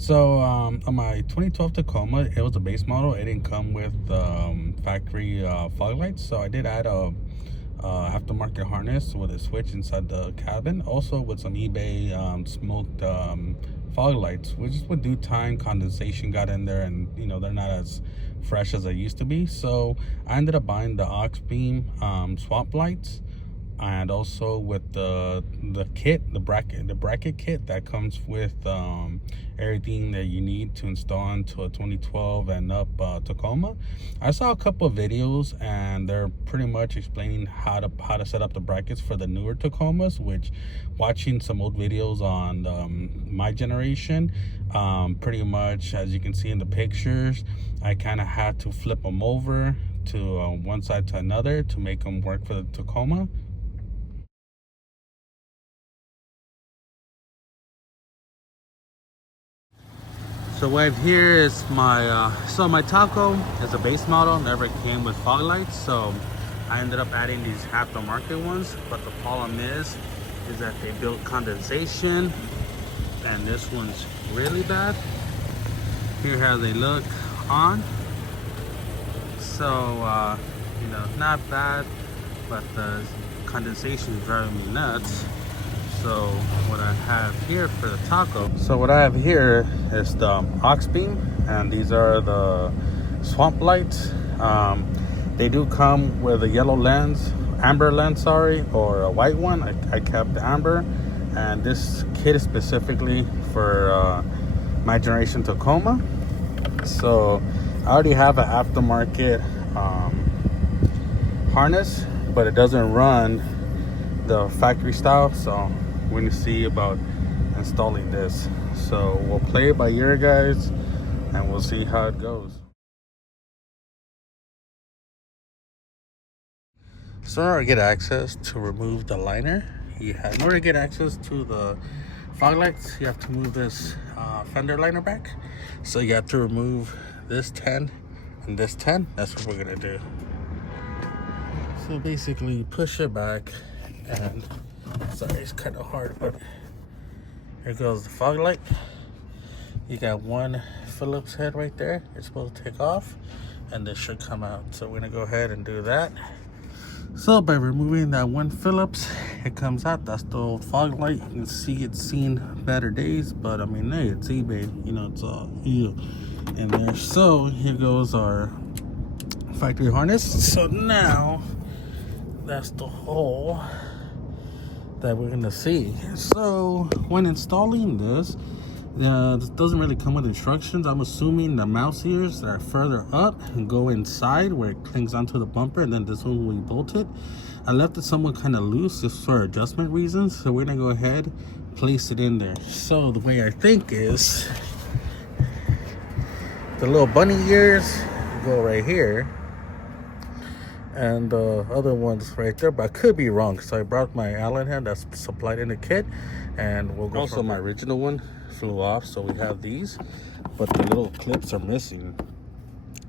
So on my 2012 Tacoma, it was a base model. It didn't come with factory fog lights, so I did add a aftermarket harness with a switch inside the cabin, also with some eBay smoked fog lights, which with due time condensation got in there, and they're not as fresh as they used to be. So I ended up buying the Auxbeam swamp lights, and also with the kit, the bracket kit that comes with everything that you need to install into a 2012 and up Tacoma. I saw a couple of videos, and they're pretty much explaining how to set up the brackets for the newer Tacomas, which, watching some old videos on my generation, pretty much as you can see in the pictures, I kind of had to flip them over to one side to another to make them work for the Tacoma. So what I have here is my Taco is a base model, never came with fog lights, so I ended up adding these aftermarket ones. But the problem is that they built condensation, and this one's really bad. Here how they look on. So not bad, but the condensation is driving me nuts. So what I have here for the Taco, is the Auxbeam, and these are the swamp lights. They do come with a yellow lens, amber lens, or a white one. I kept the amber, and this kit is specifically for my generation Tacoma. So I already have an aftermarket harness, but it doesn't run the factory style, so we're gonna see about installing this. So we'll play it by ear, guys, and we'll see how it goes. So in order to get access to remove the liner, in order to get access to the fog lights, you have to move this fender liner back. So you have to remove this 10 and this 10. That's what we're gonna do. So basically push it back, and sorry, it's kind of hard, but here goes the fog light. You got one Phillips head right there. It's supposed to take off, and this should come out. So we're gonna go ahead and do that. So by removing that one Phillips, it comes out. That's the old fog light. You can see it's seen better days, but I mean, hey, it's eBay. It's all you in there. So here goes our factory harness. So now that's the hole that we're gonna see. So when installing this doesn't really come with instructions. I'm assuming the mouse ears that are further up and go inside where it clings onto the bumper, and then this one will be bolted. I left it somewhat kind of loose just for adjustment reasons, so we're gonna go ahead, place it in there. So the way I think is the little bunny ears go right here, and the other one's right there, but I could be wrong. So I brought my Allen head that's supplied in the kit, and we'll go. Also, my original one flew off, so we have these, but the little clips are missing.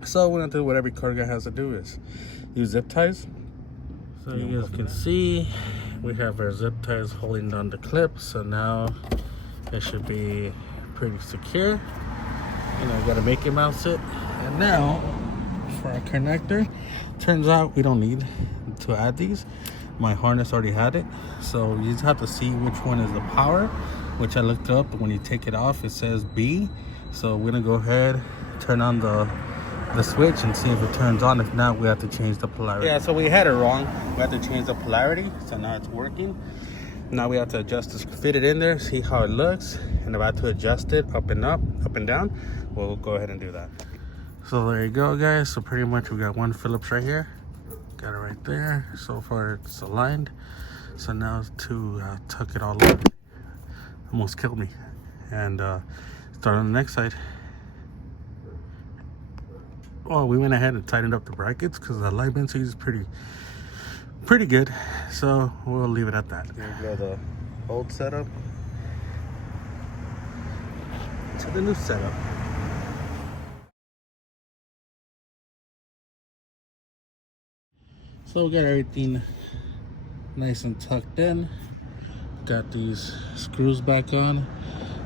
So we're gonna do what every car guy has to do, is use zip ties. So you guys can see we have our zip ties holding down the clip, so now it should be pretty secure. Gotta Mickey Mouse it. And now for our connector, turns out we don't need to add these. My harness already had it, so you just have to see which one is the power, which I looked up. When you take it off, it says B. So we're gonna go ahead, turn on the switch and see if it turns on. If not, we have to change the polarity. Yeah, so we had it wrong. We have to change the polarity, so now it's working. Now we have to adjust this, fit it in there, see how it looks, and if I have to adjust it up and up, up and down, we'll go ahead and do that. So there you go, guys. So pretty much we got one Phillips right here. Got it right there. So far it's aligned. So now to tuck it all up. Almost killed me. And start on the next side. Well, we went ahead and tightened up the brackets because the alignment is pretty good. So we'll leave it at that. Here we go, the old setup to the new setup. So we got everything nice and tucked in. Got these screws back on.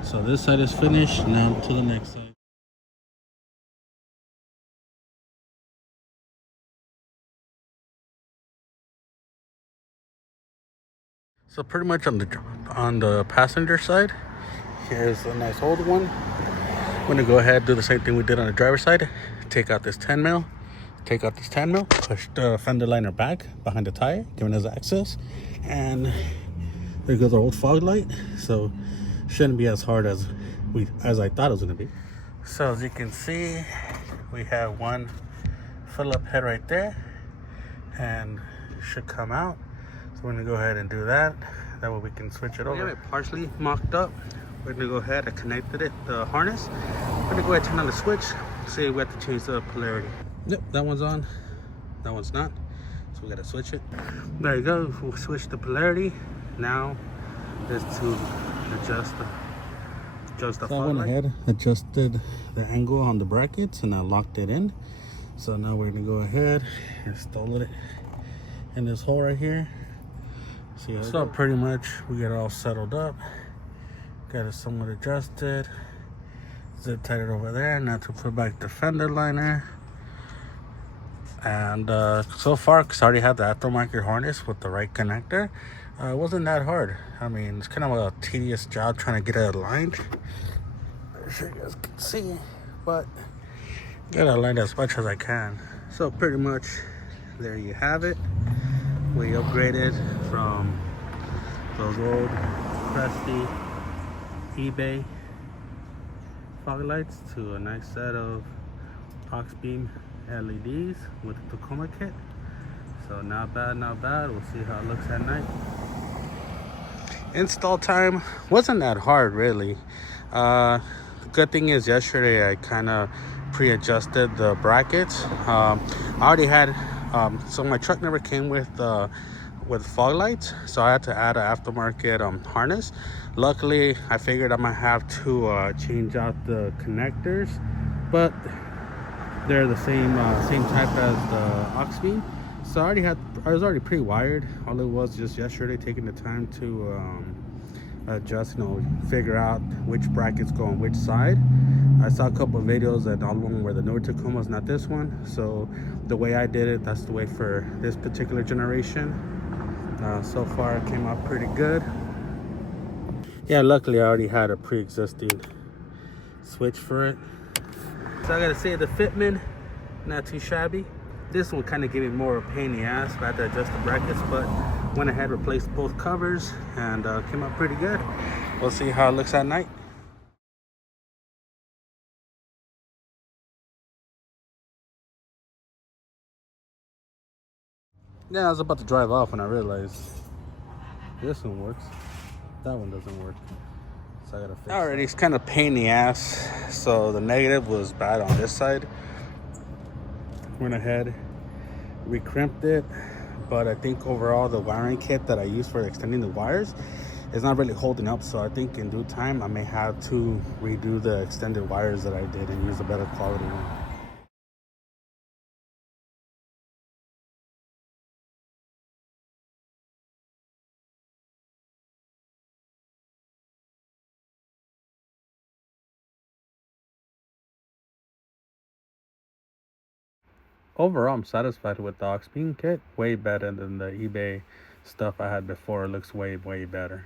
So this side is finished. Now to the next side. So pretty much on the passenger side, here's a nice old one. I'm gonna go ahead and do the same thing we did on the driver's side. Take out this 10 mil, push the fender liner back behind the tire, giving us access, and there goes our old fog light. So shouldn't be as hard as I thought it was gonna be. So as you can see, we have one fill-up head right there, and should come out. So we're gonna go ahead and do that. That way we can switch it over. We have it partially mocked up. We're gonna go ahead and connected it, the harness. We're gonna go ahead and turn on the switch. See if we have to change the polarity. Yep, that one's on, that one's not. So we gotta switch it. There you go, we'll switch the polarity. Now is to adjust the so I went ahead, adjusted the angle on the brackets, and I locked it in. So now we're gonna go ahead, install it in this hole right here. See how so pretty much we got it all settled up. Got it somewhat adjusted. Zip tied it over there. Now to put back the fender liner. And so far, because I already had the aftermarket harness with the right connector, it wasn't that hard. I mean, it's kind of a tedious job trying to get it aligned. I'm sure you guys can see, but get it aligned as much as I can. So pretty much, there you have it. We upgraded from those old crusty eBay fog lights to a nice set of Auxbeam LEDs with the Tacoma kit. So not bad, not bad. We'll see how it looks at night. Install time wasn't that hard, really. The good thing is yesterday I kind of pre-adjusted the brackets. I already had so my truck never came with fog lights, so I had to add an aftermarket harness. Luckily, I figured I might have to change out the connectors, but they're the same type as the Auxbeam. So I was already pre-wired. All it was just yesterday taking the time to adjust, figure out which brackets go on which side. I saw a couple of videos and all of them were the newer Tacomas, not this one. So the way I did it, that's the way for this particular generation. So far it came out pretty good. Yeah, luckily I already had a pre-existing switch for it. So I gotta say the fitment, not too shabby. This one kind of gave me more pain in the ass. I had to adjust the brackets, but went ahead, replaced both covers, and came out pretty good. We'll see how it looks at night. Yeah, I was about to drive off when I realized this one works. That one doesn't work. So I gotta fix it. Alrighty, it's kind of pain in the ass. So the negative was bad on this side. Went ahead, recrimped it, but I think overall the wiring kit that I use for extending the wires is not really holding up. So I think in due time I may have to redo the extended wires that I did and use a better quality one. Overall, I'm satisfied with the Auxbeam kit. Way better than the eBay stuff I had before. It looks way, way better.